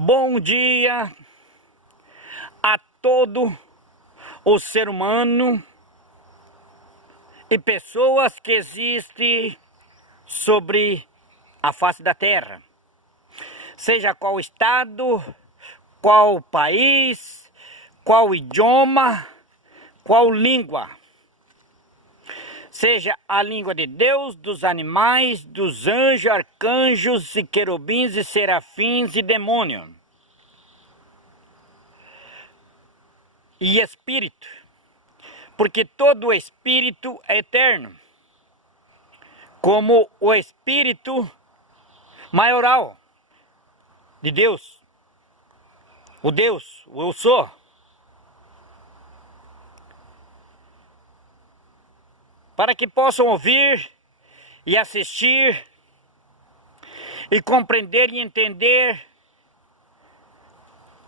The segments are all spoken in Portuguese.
Bom dia a todo o ser humano e pessoas que existem sobre a face da terra. Seja qual estado, qual país, qual idioma, qual língua. Seja a língua de Deus, dos animais, dos anjos, arcanjos e querubins e serafins e demônios. E espírito, porque todo espírito é eterno, como o espírito maioral de Deus, o Deus, o eu sou. Para que possam ouvir e assistir e compreender e entender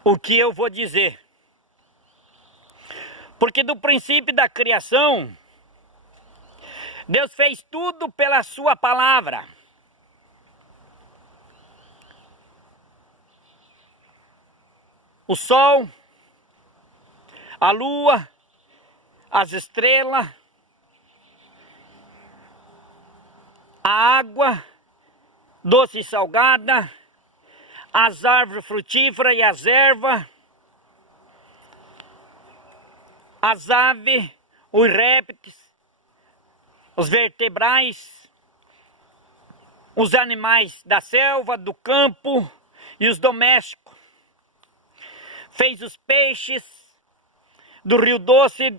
o que eu vou dizer. Porque do princípio da criação, Deus fez tudo pela sua palavra. O sol, a lua, as estrelas, a água doce e salgada, as árvores frutíferas e as ervas, as aves, os répteis, os vertebrais, os animais da selva, do campo e os domésticos. Fez os peixes do rio doce,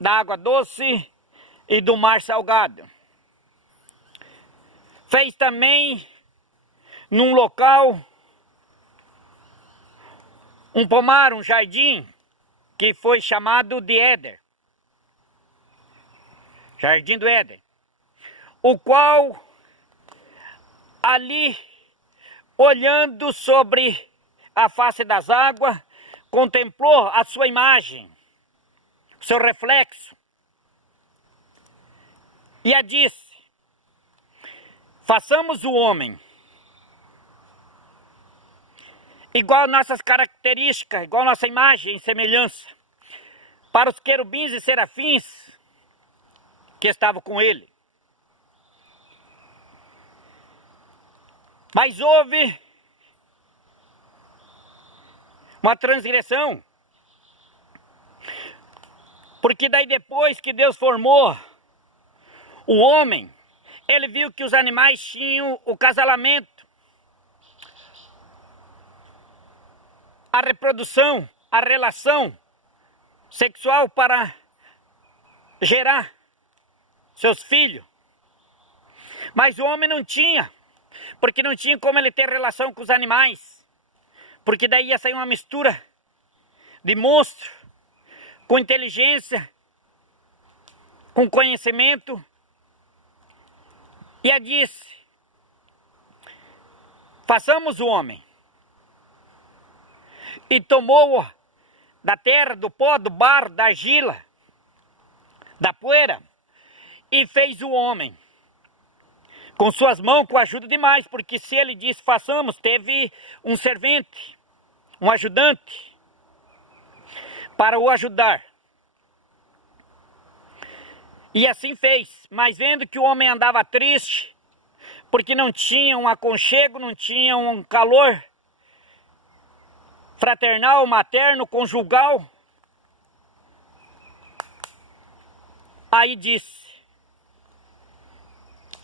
da água doce e do mar salgado. Fez também num local um pomar, um jardim, que foi chamado de Éden, Jardim do Éden, o qual ali, olhando sobre a face das águas, contemplou a sua imagem, o seu reflexo, e a disse: façamos o homem igual nossas características, igual nossa imagem e semelhança, para os querubins e serafins que estavam com ele. Mas houve uma transgressão, porque daí depois que Deus formou o homem, ele viu que os animais tinham o casalamento, a reprodução, a relação sexual para gerar seus filhos. Mas o homem não tinha, porque não tinha como ele ter relação com os animais, porque daí ia sair uma mistura de monstro, com inteligência, com conhecimento. E a disse: façamos o homem. E tomou da terra, do pó, do barro, da argila, da poeira, e fez o homem com suas mãos, com ajuda demais, porque se ele disse façamos, teve um servente, um ajudante, para o ajudar. E assim fez, mas vendo que o homem andava triste, porque não tinha um aconchego, não tinha um calor fraternal, materno, conjugal, aí disse: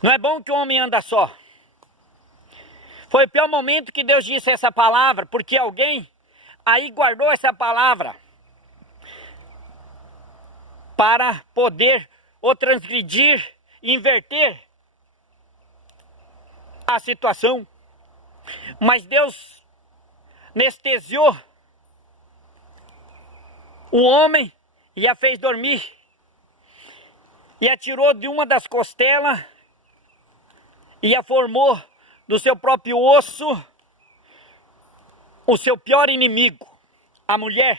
não é bom que o homem anda só. Foi o pior momento que Deus disse essa palavra, porque alguém aí guardou essa palavra para poder ou transgredir, inverter a situação. Mas Deus anestesiou o homem e a fez dormir, e a tirou de uma das costelas e a formou do seu próprio osso o seu pior inimigo, a mulher.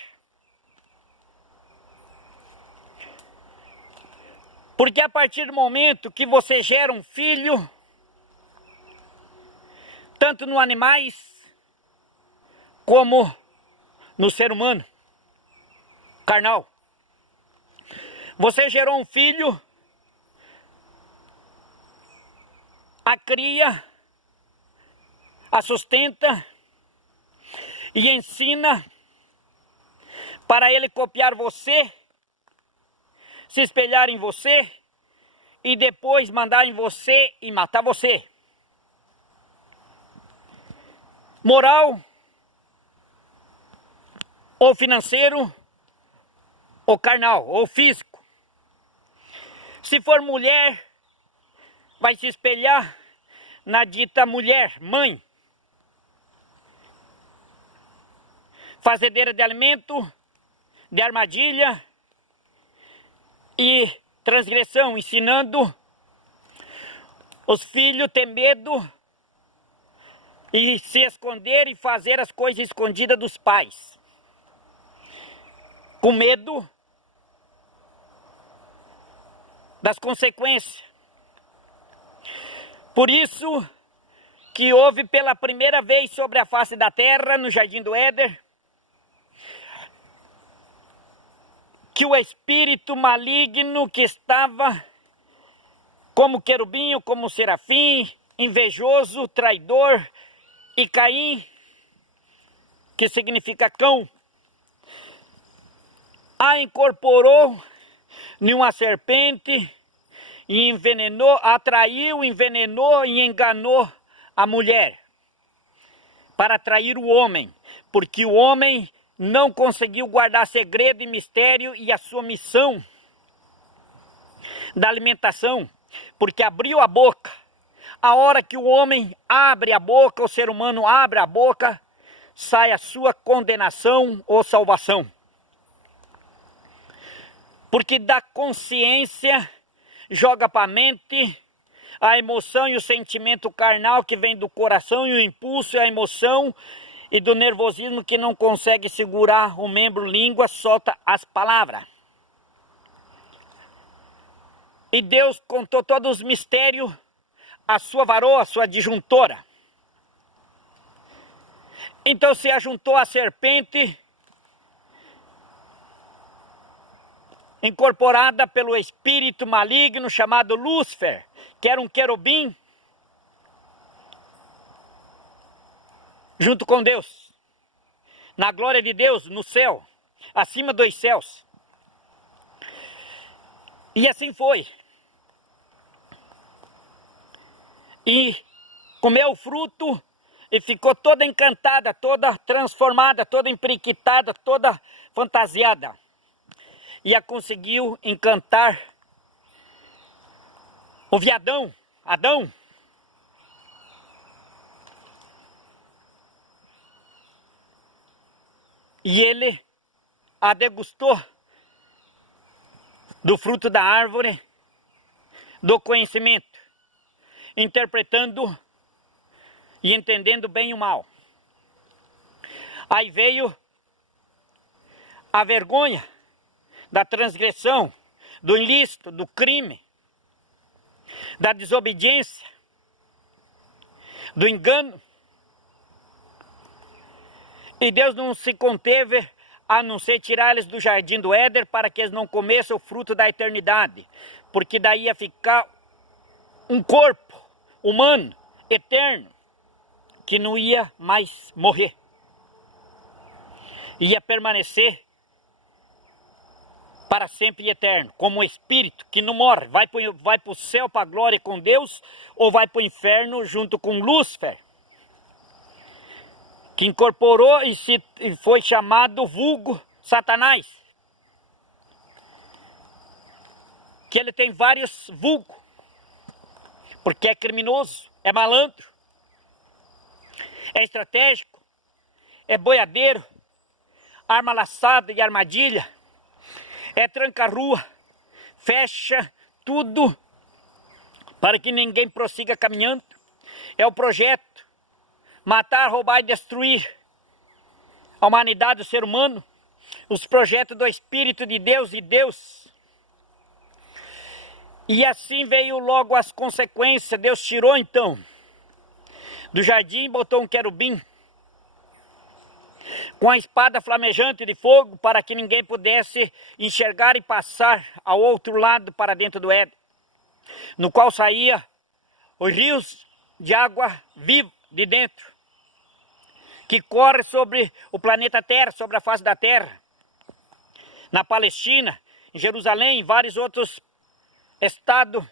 Porque a partir do momento que você gera um filho, tanto no animais como no ser humano carnal. Você gerou um filho, a cria, a sustenta e ensina para ele copiar você, se espelhar em você e depois mandar em você e matar você. Moral, ou financeiro, ou carnal, ou físico. Se for mulher, vai se espelhar na dita mulher, mãe. Fazedeira de alimento, de armadilha e transgressão, ensinando os filhos a ter medo e se esconder e fazer as coisas escondidas dos pais. Com medo das consequências. Por isso que houve pela primeira vez sobre a face da terra, no Jardim do Éden, que o espírito maligno que estava como querubim, como serafim, invejoso, traidor, e Caim, que significa cão, a incorporou em uma serpente e envenenou, atraiu, envenenou e enganou a mulher para atrair o homem, porque o homem não conseguiu guardar segredo e mistério e a sua missão da alimentação, porque abriu a boca. A hora que o homem abre a boca, o ser humano abre a boca, sai a sua condenação ou salvação. Porque da consciência joga para a mente a emoção e o sentimento carnal que vem do coração e o impulso e a emoção e do nervosismo que não consegue segurar o membro língua, solta as palavras. E Deus contou todos os mistérios a sua varoa, a sua disjuntora. Então se ajuntou a serpente, incorporada pelo espírito maligno chamado Lúcifer, que era um querubim, junto com Deus, na glória de Deus, no céu, acima dos céus. E assim foi. E comeu o fruto e ficou toda encantada, toda transformada, toda emperiquitada, toda fantasiada. E a conseguiu encantar o viadão, Adão. E ele a degustou do fruto da árvore do conhecimento, interpretando e entendendo bem o mal. Aí veio a vergonha da transgressão, do ilícito, do crime, da desobediência, do engano. E Deus não se conteve a não ser tirar eles do Jardim do Éden para que eles não comessem o fruto da eternidade, porque daí ia ficar um corpo humano, eterno, que não ia mais morrer. Ia permanecer para sempre e eterno, como um espírito que não morre, vai para o céu, para a glória com Deus, ou vai para o inferno junto com Lúcifer, que incorporou e foi chamado vulgo Satanás. Que ele tem vários vulgos, porque é criminoso, é malandro, é estratégico, é boiadeiro, arma laçada e armadilha, é tranca-rua, fecha tudo para que ninguém prossiga caminhando. É o projeto matar, roubar e destruir a humanidade, o ser humano, os projetos do Espírito de Deus e Deus. E assim veio logo as consequências. Deus tirou então do jardim, botou um querubim com a espada flamejante de fogo, para que ninguém pudesse enxergar e passar ao outro lado para dentro do Éden, no qual saía os rios de água viva de dentro, que corre sobre o planeta Terra, sobre a face da Terra, na Palestina, em Jerusalém, em vários outros estados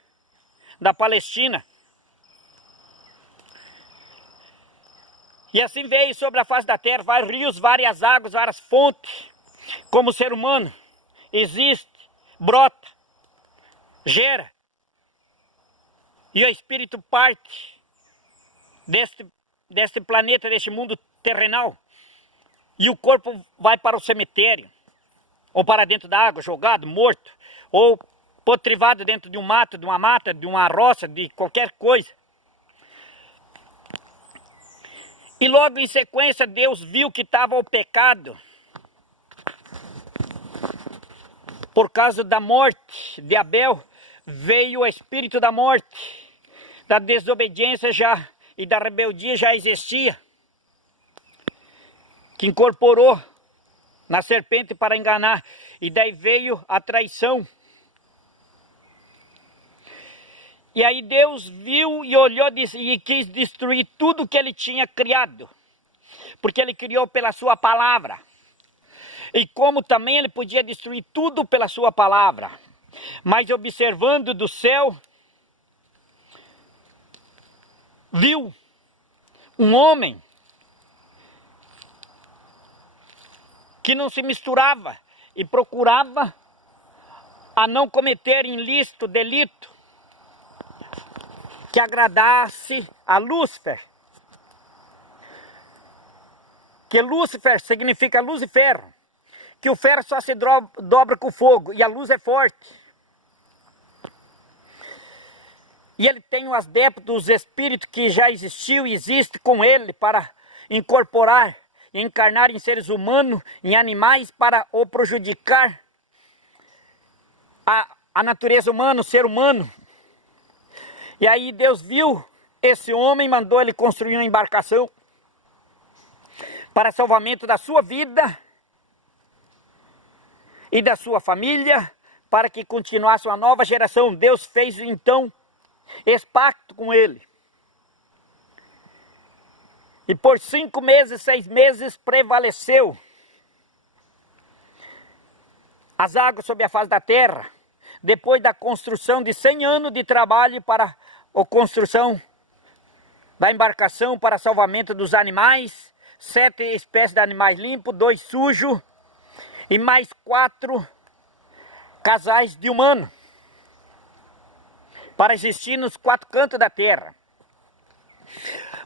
da Palestina. E assim veio sobre a face da terra vários rios, várias águas, várias fontes, como o ser humano existe, brota, gera. E o Espírito parte deste planeta, deste mundo terrenal. E o corpo vai para o cemitério, ou para dentro da água, jogado, morto, ou potrivado dentro de um mato, de uma mata, de uma roça, de qualquer coisa. E logo em sequência Deus viu que estava o pecado. Por causa da morte de Abel, veio o espírito da morte, da desobediência já e da rebeldia já existia, que incorporou na serpente para enganar, e daí veio a traição. E aí Deus viu e olhou e quis destruir tudo que ele tinha criado, porque ele criou pela sua palavra. E como também ele podia destruir tudo pela sua palavra, mas observando do céu, viu um homem que não se misturava e procurava a não cometer ilícito, delito, que agradasse a Lúcifer. Que Lúcifer significa luz e ferro. Que o ferro só se dobra com o fogo e a luz é forte. E ele tem os adeptos, os espíritos que já existiu e existe com ele para incorporar e encarnar em seres humanos, em animais, para o prejudicar a natureza humana, o ser humano. E aí Deus viu esse homem, mandou ele construir uma embarcação para salvamento da sua vida e da sua família, para que continuasse uma nova geração. Deus fez então esse pacto com ele. E por 5 meses, 6 meses prevaleceu as águas sobre a face da terra, depois da construção de 100 anos de trabalho para a construção da embarcação para salvamento dos animais, 7 espécies de animais limpos, 2 sujos e mais 4 casais de humanos, para existir nos 4 cantos da terra.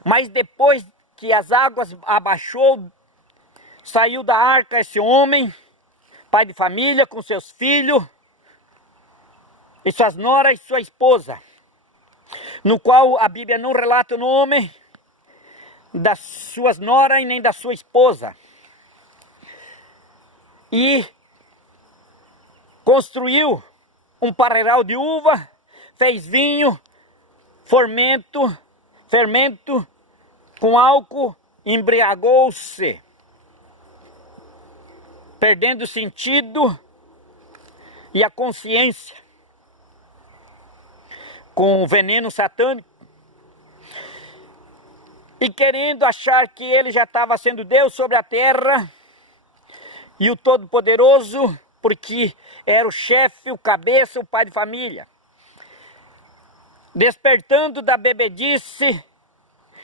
Mas depois que as águas abaixou, saiu da arca esse homem, pai de família, com seus filhos, e suas noras e sua esposa, no qual a Bíblia não relata o nome das suas noras e nem da sua esposa. E construiu um parreiral de uva, fez vinho, fermento com álcool, embriagou-se, perdendo o sentido e a consciência, com o veneno satânico, e querendo achar que ele já estava sendo Deus sobre a terra, e o Todo-Poderoso, porque era o chefe, o cabeça, o pai de família. Despertando da bebedice,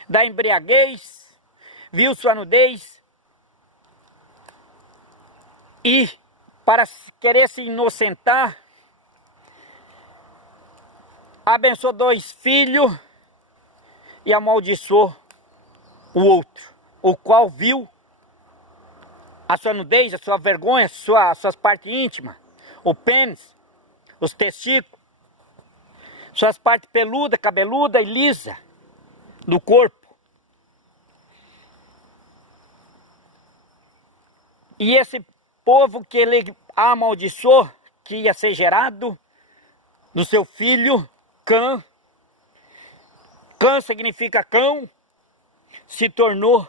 da embriaguez, viu sua nudez, e para querer se inocentar, abençoou 2 filhos e amaldiçoou o outro, o qual viu a sua nudez, a sua vergonha, suas partes íntimas, o pênis, os testículos, suas partes peludas, cabeluda e lisa do corpo. E esse povo que ele amaldiçoou, que ia ser gerado do seu filho Cã, Cã significa cão, se tornou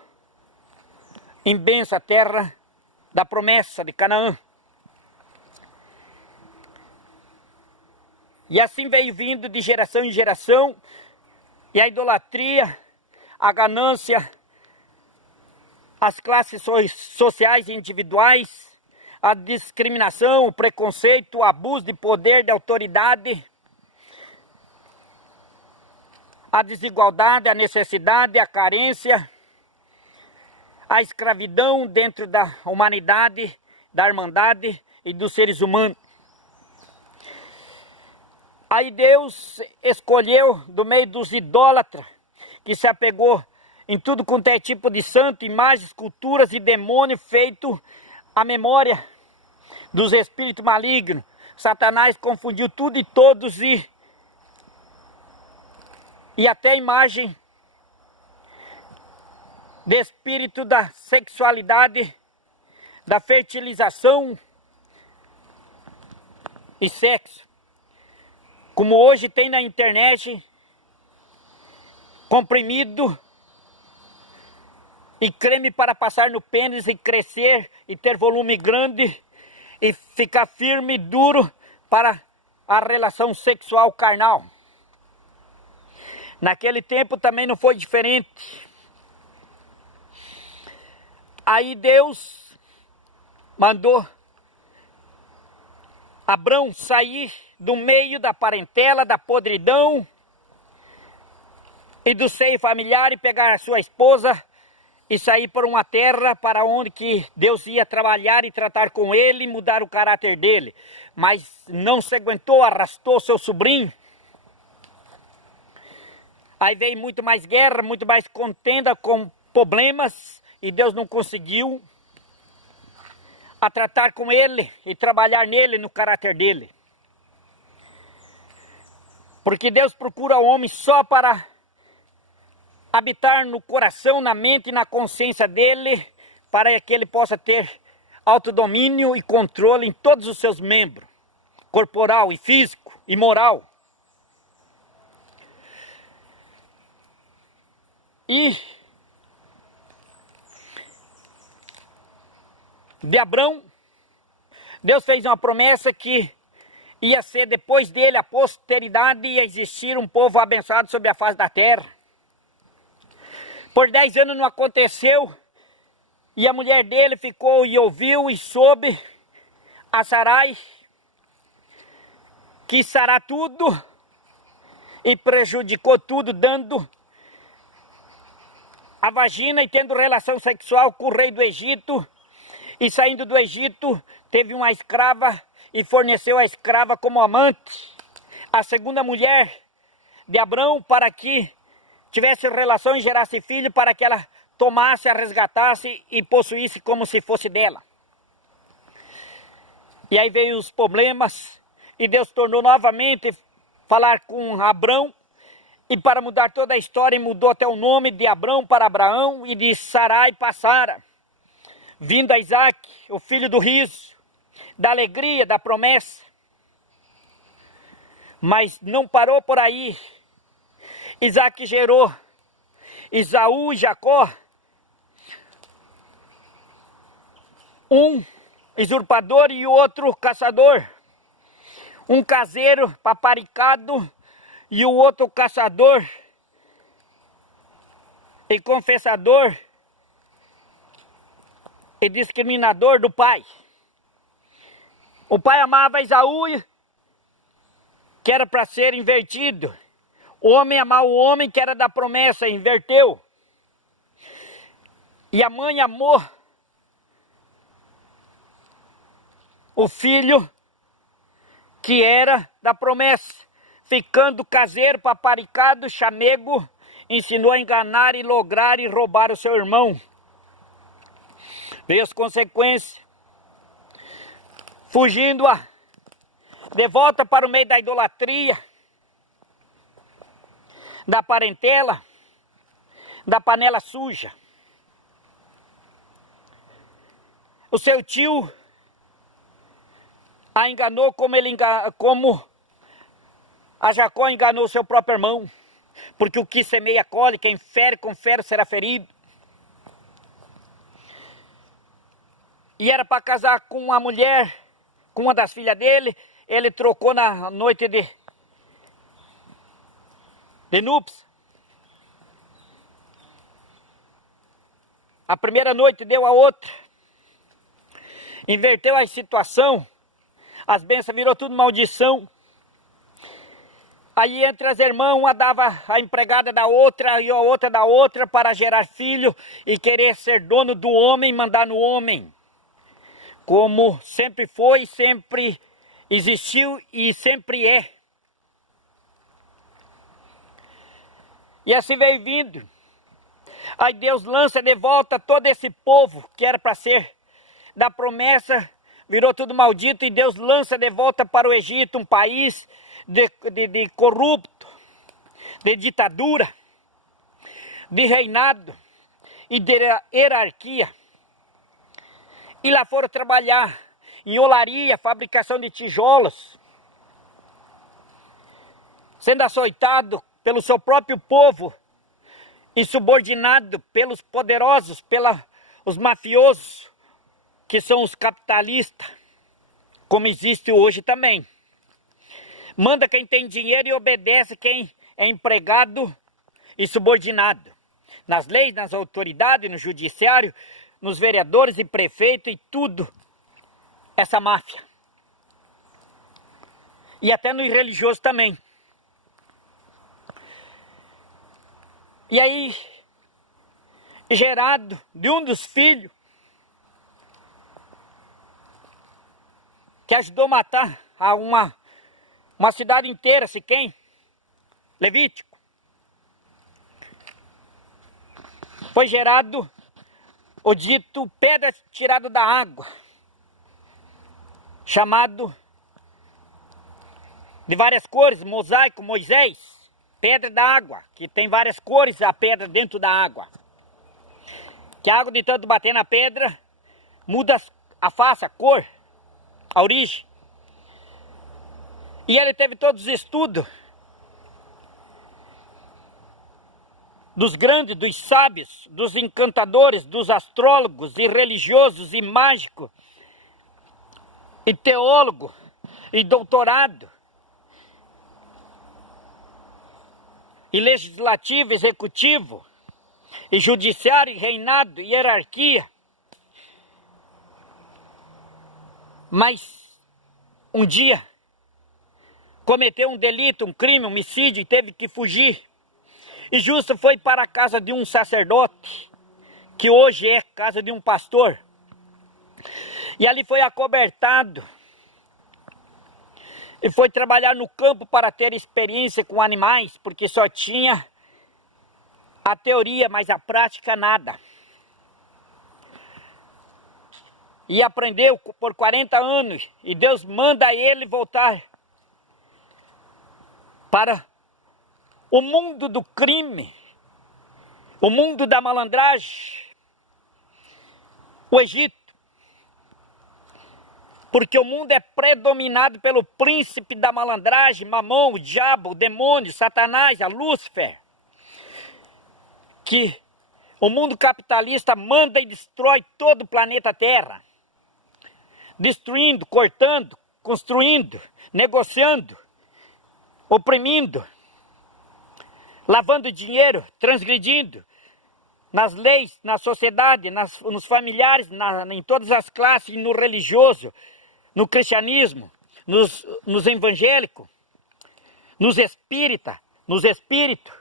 em bênção a terra da promessa de Canaã. E assim veio vindo de geração em geração, e a idolatria, a ganância, as classes sociais e individuais, a discriminação, o preconceito, o abuso de poder, de autoridade, a desigualdade, a necessidade, a carência, a escravidão dentro da humanidade, da irmandade e dos seres humanos. Aí Deus escolheu do meio dos idólatras, que se apegou em tudo quanto é tipo de santo, imagens, culturas e demônio feito à memória dos espíritos malignos. Satanás confundiu tudo e todos e até a imagem de espírito da sexualidade, da fertilização e sexo. Como hoje tem na internet, comprimido e creme para passar no pênis e crescer e ter volume grande e ficar firme e duro para a relação sexual carnal. Naquele tempo também não foi diferente. Aí Deus mandou Abrão sair do meio da parentela, da podridão e do seio familiar e pegar a sua esposa e sair por uma terra para onde que Deus ia trabalhar e tratar com ele e mudar o caráter dele. Mas não se aguentou, arrastou seu sobrinho. Aí veio muito mais guerra, muito mais contenda com problemas e Deus não conseguiu a tratar com ele e trabalhar nele, no caráter dele. Porque Deus procura o homem só para habitar no coração, na mente e na consciência dele, para que ele possa ter autodomínio e controle em todos os seus membros, corporal e físico e moral. E de Abrão, Deus fez uma promessa que ia ser depois dele, a posteridade, ia existir um povo abençoado sobre a face da terra. Por 10 anos não aconteceu, e a mulher dele ficou e ouviu e soube, a Sarai, que sará tudo, e prejudicou tudo, dando a vagina e tendo relação sexual com o rei do Egito, e saindo do Egito, teve uma escrava e forneceu a escrava como amante, a segunda mulher de Abrão, para que tivesse relação e gerasse filho, para que ela tomasse, a resgatasse e possuísse como se fosse dela. E aí veio os problemas, e Deus tornou novamente falar com Abrão, e para mudar toda a história, mudou até o nome de Abrão para Abraão, e de Sarai para Sara, vindo a Isaac, o filho do riso, da alegria, da promessa. Mas não parou por aí. Isaac gerou Esaú e Jacó, um usurpador e o outro caçador, um caseiro paparicado e o outro caçador e confessador e discriminador do pai. O pai amava Esaú, que era para ser invertido. O homem amava o homem, que era da promessa, inverteu. E a mãe amou o filho, que era da promessa, ficando caseiro, paparicado, chamego, ensinou a enganar e lograr e roubar o seu irmão. Veio as consequências, fugindo de volta para o meio da idolatria, da parentela, da panela suja. O seu tio a enganou como a Jacó enganou seu próprio irmão, porque o que semeia colhe, quem fere com ferro será ferido. e era para casar com uma mulher, com uma das filhas dele. Ele trocou na noite de núpcias. A primeira noite deu a outra. Inverteu a situação. As bênçãos virou tudo maldição. Aí entre as irmãs, uma dava a empregada da outra e a outra da outra para gerar filho e querer ser dono do homem, mandar no homem. Como sempre foi, sempre existiu e sempre é. E assim veio vindo. Aí Deus lança de volta todo esse povo que era para ser da promessa, virou tudo maldito, e Deus lança de volta para o Egito, um país de corrupto, de ditadura, de reinado e de hierarquia. E lá foram trabalhar em olaria, fabricação de tijolos, sendo açoitado pelo seu próprio povo e subordinado pelos poderosos, pelos mafiosos, que são os capitalistas, como existe hoje também. Manda quem tem dinheiro e obedece quem é empregado e subordinado. Nas leis, nas autoridades, no judiciário, nos vereadores e prefeitos e tudo. Essa máfia. E até no religioso também. E aí, gerado de um dos filhos, que ajudou a matar a uma cidade inteira, Siquém, Levítico. Foi gerado o dito pedra tirada da água, chamado de várias cores, mosaico, Moisés, pedra da água, que tem várias cores a pedra dentro da água. Que a água de tanto bater na pedra, muda a face, a cor, a origem. E ele teve todos os estudos dos grandes, dos sábios, dos encantadores, dos astrólogos e religiosos e mágicos, e teólogo, e doutorado, e legislativo, executivo, e judiciário, e reinado, e hierarquia. Mas um dia cometeu um delito, um crime, um homicídio e teve que fugir. E justo foi para a casa de um sacerdote, que hoje é casa de um pastor. E ali foi acobertado. E foi trabalhar no campo para ter experiência com animais, porque só tinha a teoria, mas a prática nada. E aprendeu por 40 anos, e Deus manda ele voltar para o mundo do crime, o mundo da malandragem, o Egito. Porque o mundo é predominado pelo príncipe da malandragem, Mamon, o diabo, o demônio, Satanás, a Lúcifer. Que o mundo capitalista manda e destrói todo o planeta Terra. Destruindo, cortando, construindo, negociando, oprimindo, lavando dinheiro, transgredindo nas leis, na sociedade, nos familiares, em todas as classes, no religioso, no cristianismo, nos evangélicos, nos espíritas, nos espíritos,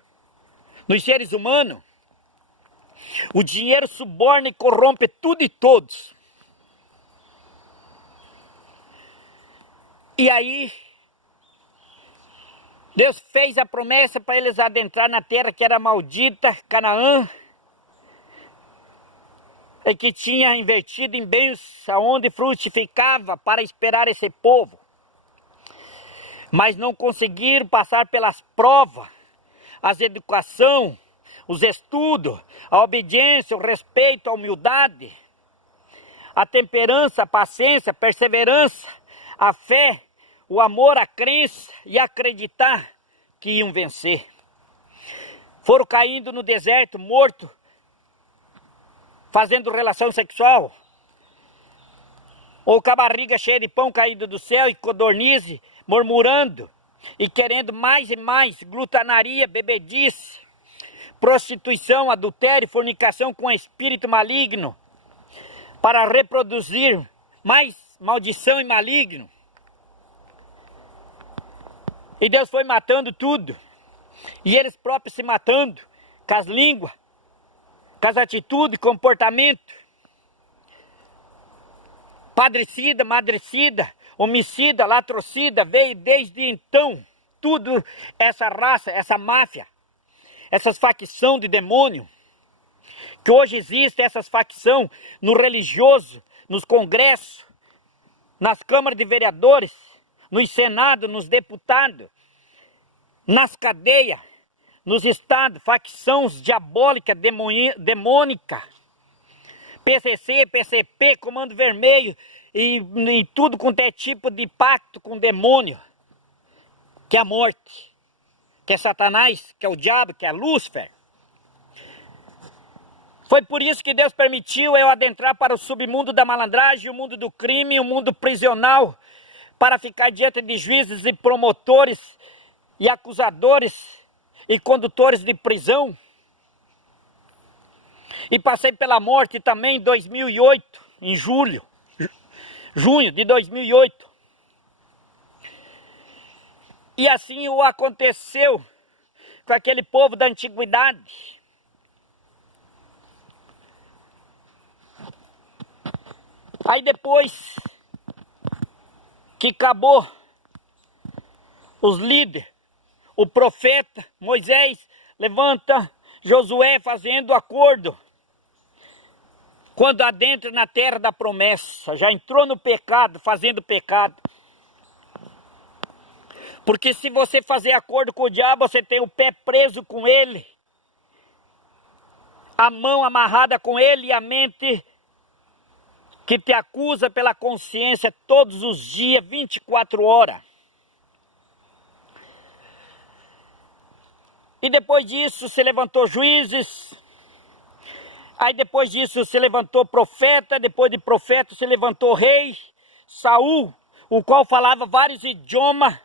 nos seres humanos. O dinheiro suborna e corrompe tudo e todos. E aí, Deus fez a promessa para eles adentrar na terra que era maldita, Canaã, e que tinha invertido em bens aonde frutificava para esperar esse povo. Mas não conseguiram passar pelas provas, as educação, os estudos, a obediência, o respeito, a humildade, a temperança, a paciência, a perseverança, a fé, o amor, a crença e acreditar que iam vencer. Foram caindo no deserto, morto, fazendo relação sexual, ou com a barriga cheia de pão caído do céu e codornize, murmurando e querendo mais e mais, glutanaria, bebedice, prostituição, adultério, fornicação com espírito maligno, para reproduzir mais maldição e maligno. E Deus foi matando tudo, e eles próprios se matando, com as línguas, com as atitudes, comportamento. Padrecida, madrecida, homicida, latrocida, veio desde então, tudo essa raça, essa máfia, essas facções de demônio, que hoje existe essas facções no religioso, nos congressos, nas câmaras de vereadores, nos senados, nos deputados, nas cadeias, nos estados, facções diabólicas, demônica, PCC, PCP, Comando Vermelho e tudo quanto é tipo de pacto com o demônio, que é a morte, que é Satanás, que é o diabo, que é Lúcifer. Foi por isso que Deus permitiu eu adentrar para o submundo da malandragem, o mundo do crime, o mundo prisional, para ficar diante de juízes e promotores e acusadores e condutores de prisão. E passei pela morte também em 2008, em junho de 2008. E assim o aconteceu com aquele povo da antiguidade. Aí depois que acabou os líderes, o profeta Moisés levanta Josué fazendo acordo. Quando adentra na terra da promessa, já entrou no pecado, fazendo pecado. Porque se você fazer acordo com o diabo, você tem o pé preso com ele, a mão amarrada com ele e a mente que te acusa pela consciência todos os dias, 24 horas. E depois disso se levantou juízes. Aí depois disso se levantou profeta, depois de profeta se levantou rei, Saul, o qual falava vários idiomas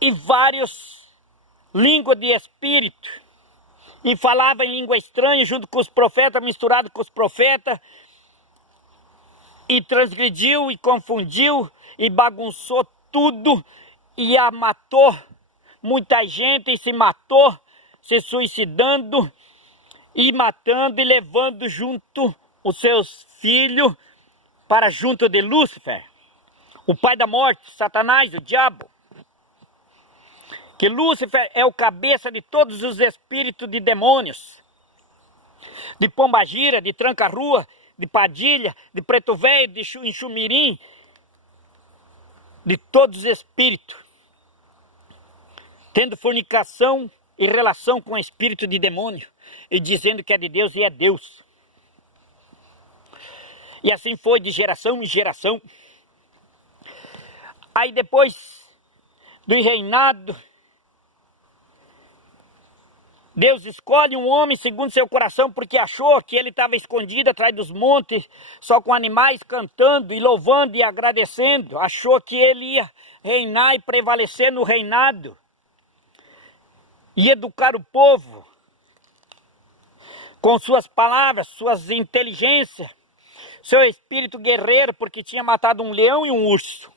e várias línguas de espírito. E falava em língua estranha junto com os profetas, misturado com os profetas. E transgrediu e confundiu e bagunçou tudo e matou muita gente e se matou, se suicidando e matando e levando junto os seus filhos para junto de Lúcifer, o pai da morte, Satanás, o diabo. Que Lúcifer é o cabeça de todos os espíritos de demônios, de pombagira, de tranca-rua, de Padilha, de Preto Velho, de Enxumirim, de todos os espíritos, tendo fornicação e relação com o espírito de demônio, e dizendo que é de Deus e é Deus. E assim foi de geração em geração. Aí depois do reinado, Deus escolhe um homem segundo seu coração, porque achou que ele estava escondido atrás dos montes, só com animais cantando e louvando e agradecendo. Achou que ele ia reinar e prevalecer no reinado, e educar o povo com suas palavras, suas inteligências, seu espírito guerreiro, porque tinha matado um leão e um urso.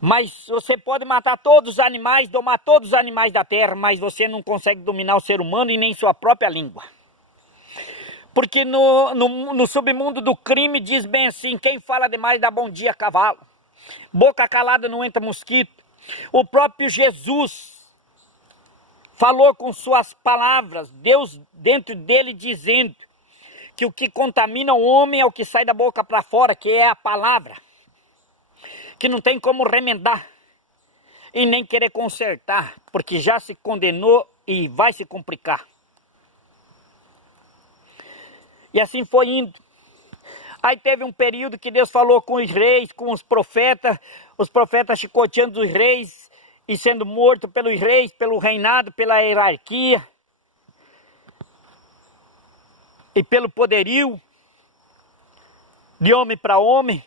Mas você pode matar todos os animais, domar todos os animais da terra, mas você não consegue dominar o ser humano e nem sua própria língua. Porque no submundo do crime diz bem assim, quem fala demais dá bom dia a cavalo. Boca calada não entra mosquito. O próprio Jesus falou com suas palavras, Deus dentro dele dizendo que o que contamina o homem é o que sai da boca para fora, que é a palavra. Que não tem como remendar e nem querer consertar, porque já se condenou e vai se complicar. E assim foi indo. Aí teve um período que Deus falou com os reis, com os profetas chicoteando os reis e sendo morto pelos reis, pelo reinado, pela hierarquia e pelo poderio. de homem para homem,